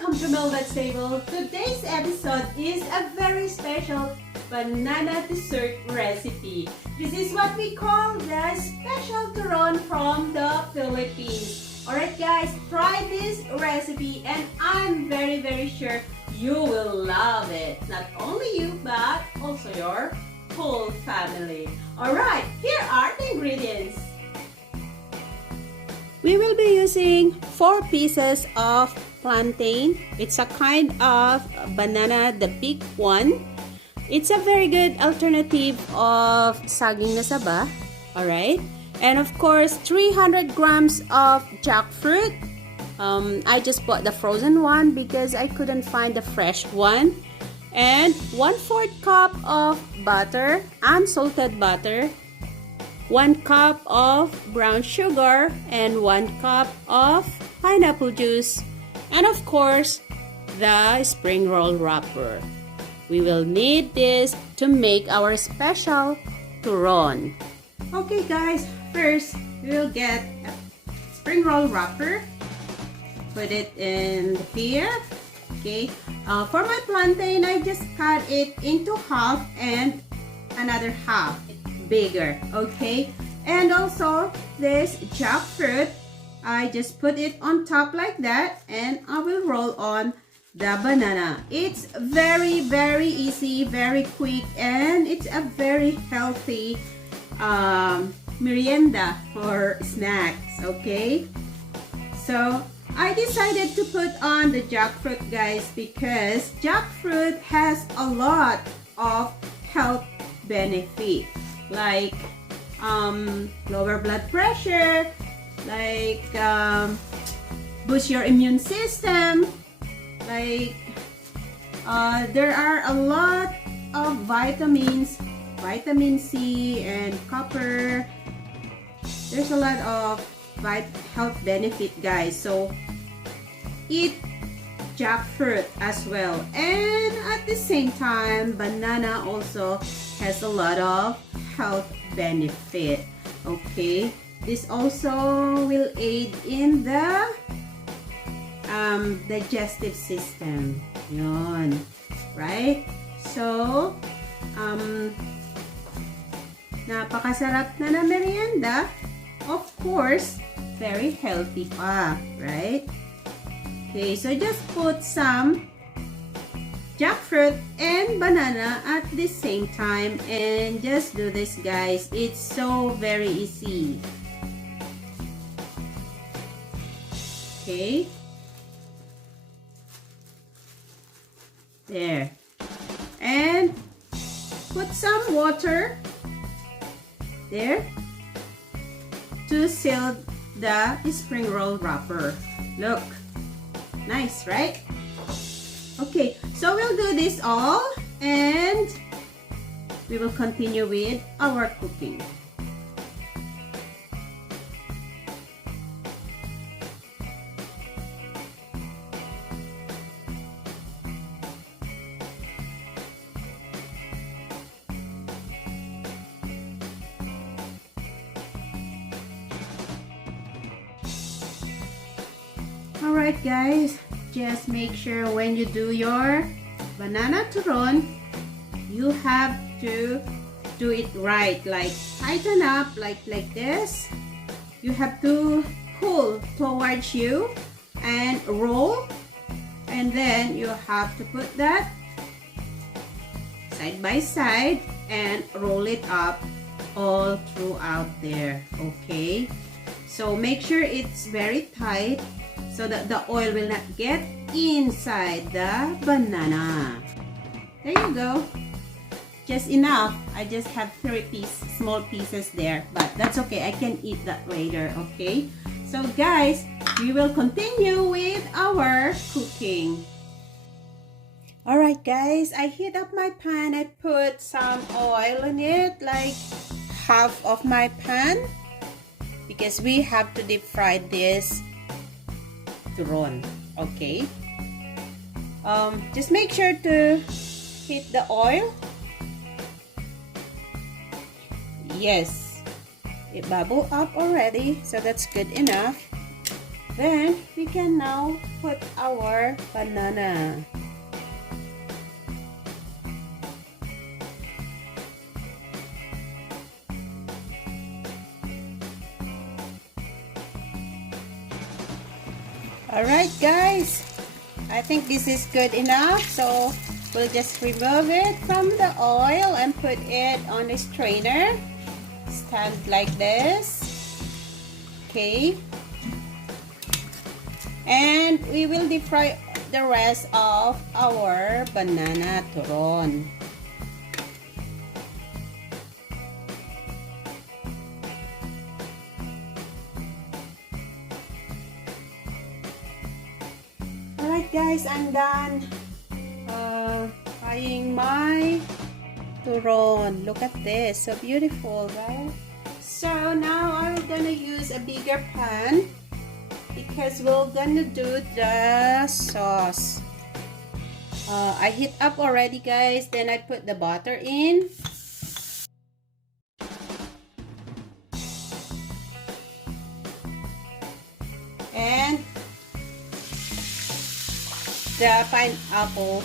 Welcome to Melba's Table. Today's episode is a very special banana dessert recipe. This is what we call the special turon from the Philippines. Alright guys, try this recipe and I'm very sure you will love it. Not only you but also your whole family. Alright, here are the ingredients. We will be using 4 pieces of plantain. It's a kind of banana, the big one. It's a very good alternative of saging na saba. Alright. And of course, 300 grams of jackfruit. I just bought the frozen one because I couldn't find the fresh one. And 1/4 cup of butter, unsalted butter. 1 cup of brown sugar and 1 cup of pineapple juice, and of course the spring roll wrapper. We will need this to make our special turon. Okay guys, first we'll get a spring roll wrapper, put it in here. Okay, for my plantain I just cut it into half and another half bigger. Okay, and also this jackfruit, I just put it on top like that and I will roll on the banana. It's very easy, very quick, and it's a very healthy merienda or snacks. Okay, so I decided to put on the jackfruit guys because jackfruit has a lot of health benefits, like lower blood pressure, like boost your immune system, like there are a lot of vitamins, vitamin C and copper. There's a lot of health benefit guys, so eat jackfruit as well. And at the same time, banana also has a lot of health benefit. Okay, this also will aid in the digestive system. Yun, right? So napakasarap na merienda. Of course, very healthy pa, right? Okay, so just put some jackfruit and banana at the same time and just do this guys. It's so very easy. Okay, there, and put some water there to seal the spring roll wrapper. Look, nice, right? Okay, so we'll do this all and we will continue with our cooking. Alright guys, just make sure when you do your banana turon, you have to do it right, like tighten up like this. You have to pull towards you and roll, and then you have to put that side by side and roll it up all throughout there. Okay, so make sure it's very tight so that the oil will not get inside the banana. There you go. Just enough. I just have 3 small pieces there, but that's okay. I can eat that later. Okay, so guys, we will continue with our cooking. Alright guys, I heat up my pan. I put some oil in it, like half of my pan, because we have to deep fry this turon. Okay, just make sure to heat the oil. Yes, it bubbled up already, so that's good enough. then we can now put our banana. Alright guys, I think this is good enough, so we'll just remove it from the oil and put it on the strainer. Stand like this. Okay. And we will deep fry the rest of our banana turon. Alright guys, I'm done frying my turon. Look at this, so beautiful, right? So now I'm gonna use a bigger pan because we're gonna do the sauce. I heat up already guys, then I put the butter in. And the pineapple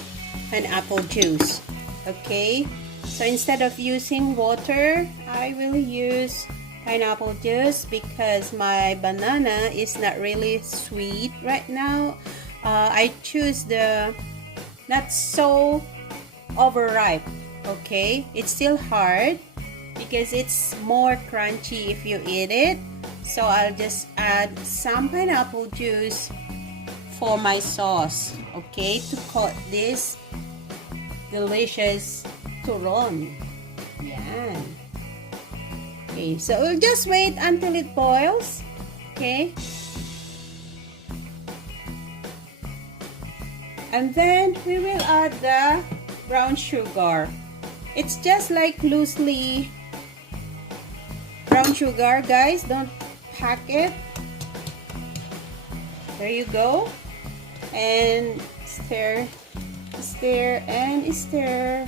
juice. Okay, so instead of using water, I will use pineapple juice because my banana is not really sweet right now. I choose the not so overripe. Okay, it's still hard because it's more crunchy if you eat it. So I'll just add some pineapple juice for my sauce, okay, to coat this delicious turon. Yan. Okay, so we'll just wait until it boils. Okay, and then we will add the brown sugar. It's just like loosely brown sugar guys, don't pack it. There you go. And stir, stir, and stir.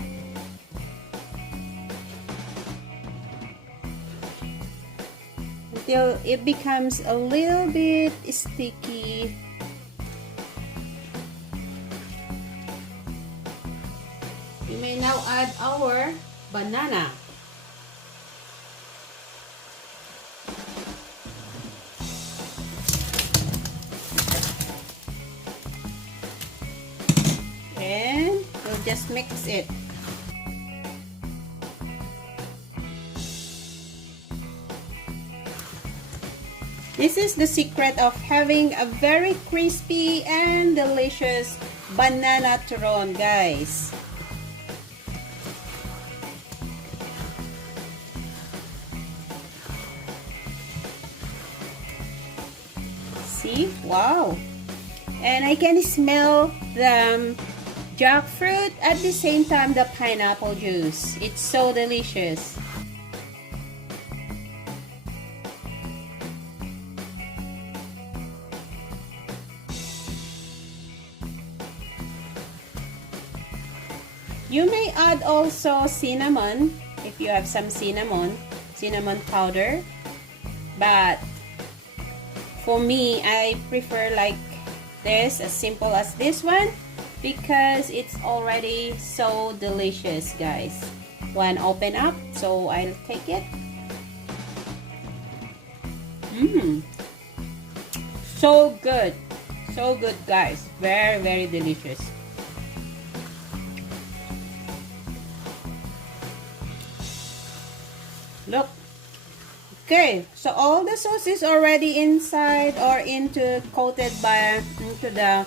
Until it becomes a little bit sticky. We may now add our banana. And we'll just mix it. This is the secret of having a very crispy and delicious banana turon, guys. See? Wow! And I can smell the jackfruit at the same time the pineapple juice. It's so delicious. You may add also cinnamon if you have some cinnamon powder, but for me I prefer like this, as simple as this one, because it's already so delicious, guys. When open up, so I'll take it. So good, guys. Very, very delicious. Look. Okay, so all the sauce is already inside or coated into the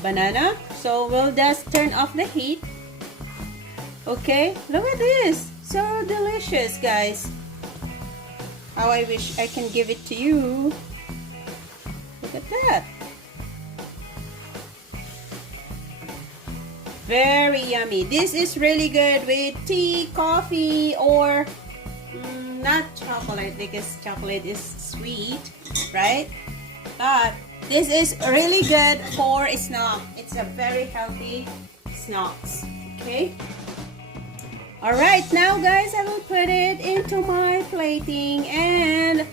banana. So we'll just turn off the heat. Okay, look at this. So delicious, guys. How I wish I can give it to you. Look at that. Very yummy. This is really good with tea, coffee, or not chocolate, because chocolate is sweet, right? But this is really good for snack. It's a very healthy snacks. Okay. All right, now guys, I will put it into my plating, and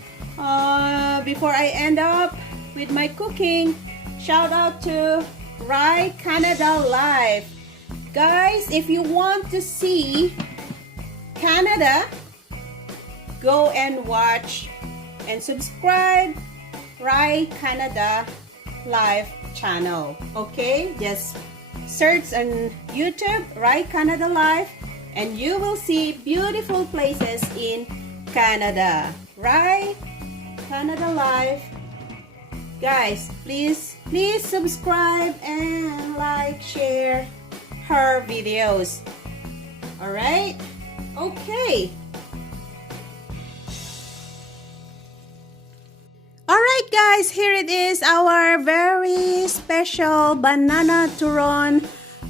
before I end up, with my cooking. Shout out to Rai Canada Life. Guys, if you want to see Canada, go and watch and subscribe Rai Canada Live channel. Okay, just search on YouTube Rai Canada Live and you will see beautiful places in Canada. Rai Canada Live. Guys, please subscribe and like, share her videos. All right, okay. Alright guys, here it is, our very special banana turon.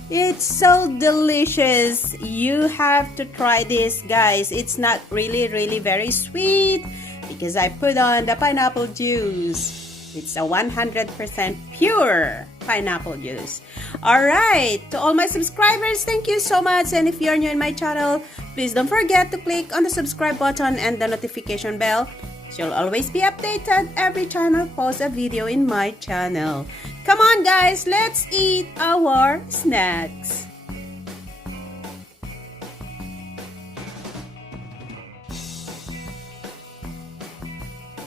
It's so delicious. You have to try this, guys. It's not really very sweet because I put on the pineapple juice. It's a 100% pure pineapple juice. Alright, to all my subscribers, thank you so much. And if you're new in my channel, please don't forget to click on the subscribe button and the notification bell. You'll always be updated every time I post a video in my channel. Come on guys, let's eat our snacks.